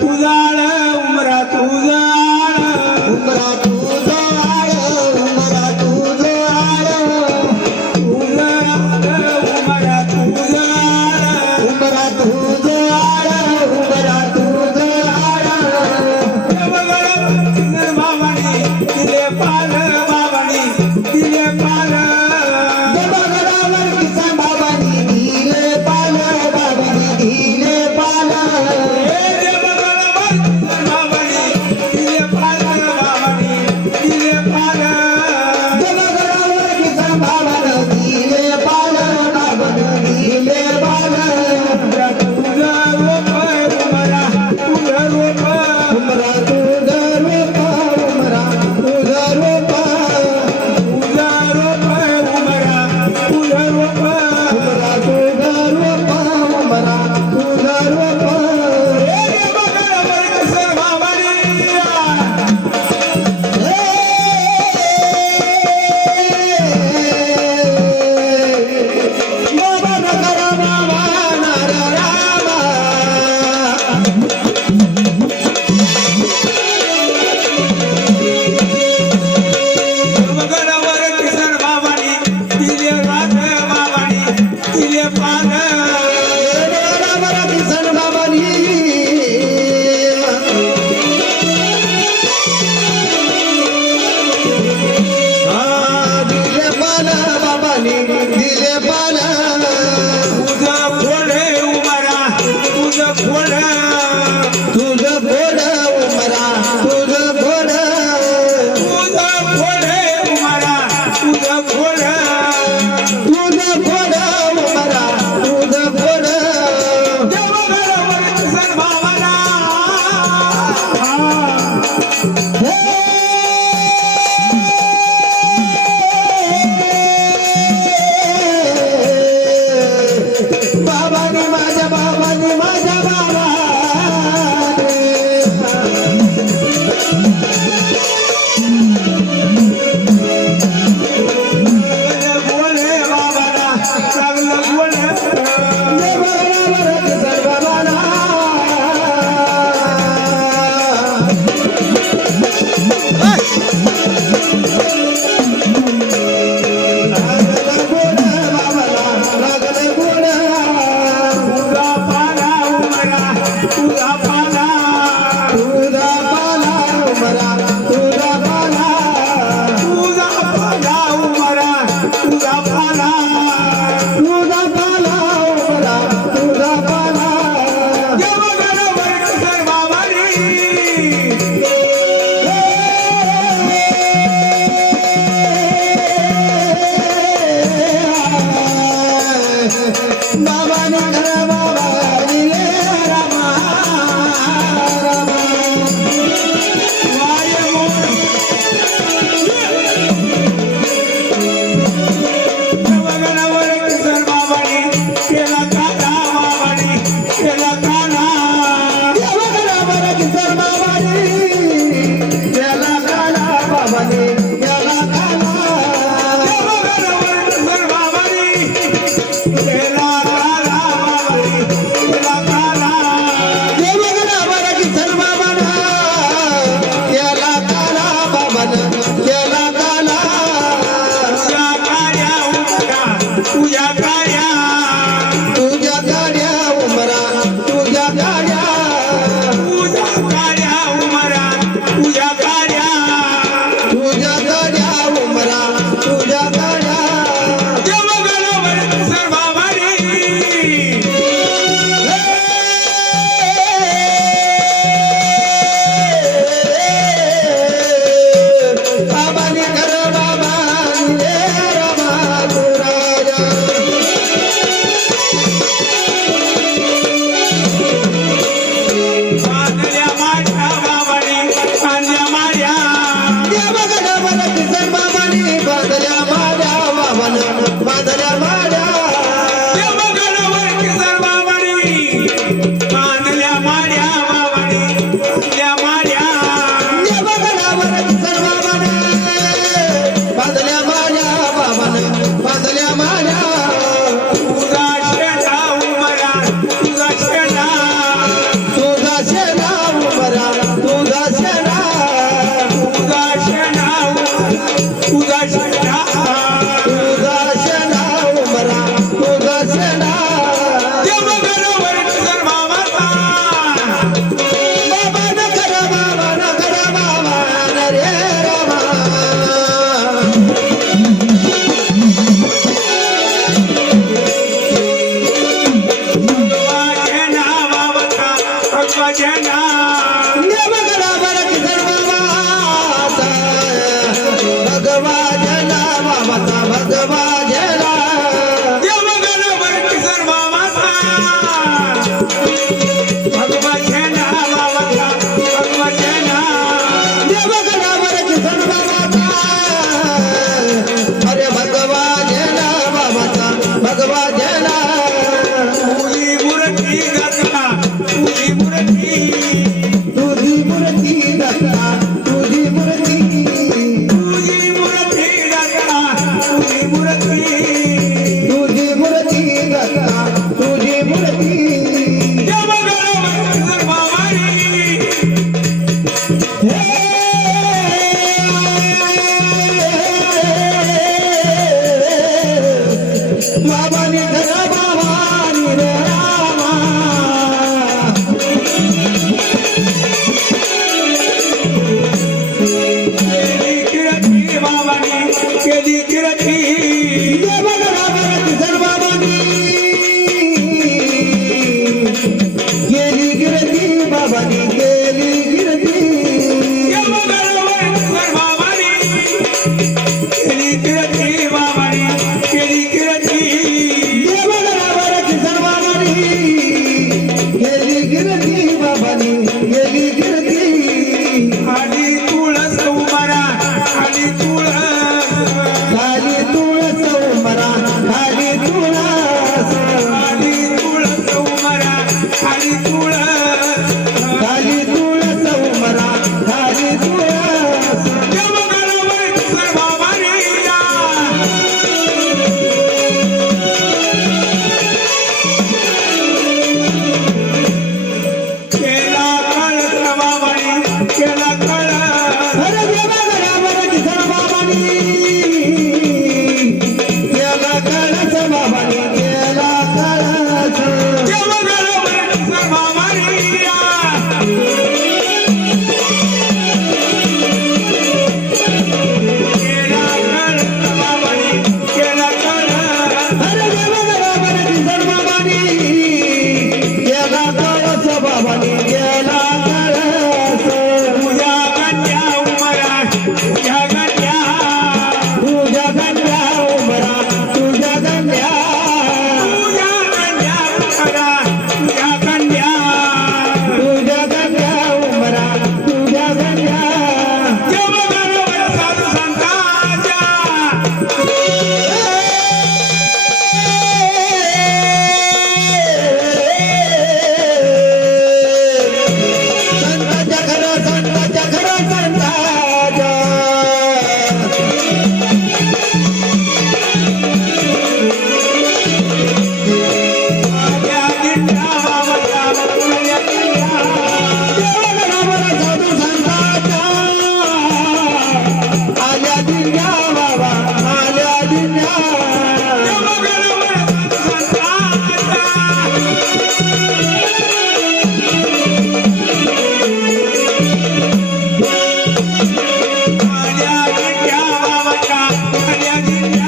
तुझाळ उमरा तुझाळ उमरा तुझाळ उमरा तुझाळ उमरा तुझाळ उमरा तुझाळ उमरा तुझाळ बाबानी तिले पाल बाबानी तिले पाल देवगडावर किसन बाबांनी दिले पाल बाबांनी दिले पाल बाबानी तिले पाल बाबानी तिले पाल देवगडावर किसन बाबांनी दिले पाल बाबांनी दिले पाल तुझा रोप उमरा तुझा रोप उमरा तुझं रूप उमरा तुझं रूप तुझा रोप उमरा तुझा रोप उमरा तुझं रूप उमरा तुझं रूप बाबा नगर बाबा नार रामा गडावर किसन बाबानी तिले रात बाबानी तिले पाल देवगडावर किसन बाबांनी दिले पाल बाबांनी दिले पाल तुझा खोडे उमरा तुझा खोड तुझं गोड उमरा तुझं गोड तुझा खोडे उमरा तुझा खोड तुझं गोड उमरा तुझं गोड देवगडावर किसन बाबाला बाबांनी माझ्या बाबांनी माझ्या बोले बाबाला चांगलं बोले देवगडावर किसन बाबांना लागलं गोड बाबाला लागलं गोड तुझा पाला उमरा तुझा पाला तुझा पाला उमरा तुझा पाला तुझा पाला उमरा तुझा पाला तुझा पाला उमरा तुझा पाला देवगडावर किसन बाबानी बाबाने घर बाबानी रे रामा रामा वाय मोर देवगडावर किसन बाबानी केला काना बाबानी केला काना देवगडावर किसन बाबानी त्याला काला बाबाने त्याला काला देवगडावर किसन बाबानी केला काना बाबानी केला काना देवगडावर किसन बाबाना त्याला काला बाबानं त्याला काला तुझ्या कार्या उमरा तुझ्या कार्या तुझ्या गाड्या उमरा तुझ्या गाड्या तुझ्या कार्या उमरा तुझ्या कार्या तुझ्या गाड्या उमरा तुझ्या गाड्या देवगडावर किसन बाबानी बाबाने घर बाबानी रे रामा तू राजा बांधल्या माझ्या बाबानी बांधल्या माझ्या देवगडावर किसन बाबानी बांधल्या माड्या बाबानं बांधल्या माड्या देवगडावर किसन बाबानी बांधल्या माझ्या बाबानी बांधल्या माझ्या देवगडावर किसन बाबानं बांधल्या माड्या बाबानं बांधल्या माड्या तुझा शेंडा उमरा तुझा शेंडा तुझा शेणा भजना देवगडावर किसन बाबाचा भगवा जला बाबाचा भगवा जला देवगडावर किसन बाबाचा भगवजना बाबाचा भगवजना देवगडावर किसन बाबाचा अरे भगवा जला बाबाचा भगवा जला तुझी मूर्ती दत्ता तुझी मूर्ती तुझी मूर्ती दत्ता तुझी मूर्ती तुझी मूर्ती दत्ता तुझी मूर्ती तुझी मूर्ती दत्ता तुझी मूर्ती देवगडावर किसन बाबानी बाबानी धरा बाबानी रे रामा केली कीर्ती बाबानी केली कीर्ती देवगडावर किसन बाबानी गेली गिरती बाबानी गेली गिरती देवगडावर किसन बाबानी केली कीर्ती बाबानी केली कीर्ती देवगडावर किसन बाबानी गेली गिरती बाबानी गेली गिरती आली तुळस उमरा आली तुळस खाली तुळस उमरा खाली तुळस आली तुळस उमरा आली तुळस खाली तुळस उमरा खाली तुळस देवगडावर किसन बाबानी केला कळस बाबानी केला कळस अरे देवगडावर किसन बाबानी केला कळस बाबानी केला कळस देवगडावर किसन बाबानी केला कळस बाबानी केला कळस अरे देवगडावर किसन बाबानी केला कळस बाबानी केला कळस तुझ्या गंड्या उमरा तुझ्या गंड्या तुझ्या गंड्या उमरा तुझ्या गंड्या तुझ्या गंड्या उमरा तुझ्या गंड्या तुझ्या गंड्या उमरा तुझ्या गंड्या देवगडावर साधू संतांच्या संताच्या घरा संताच्या घरा संताच्या आल्या दिंड्या बाबाच्या आल्या दिंड्या देवगडावर साधू संताच्या आल्या दिंड्या बाबा आल्या दिंड्या देवगडावर साधू संतांच्या आल्या दिंड्या बाबाच्या आल्या दिंड्या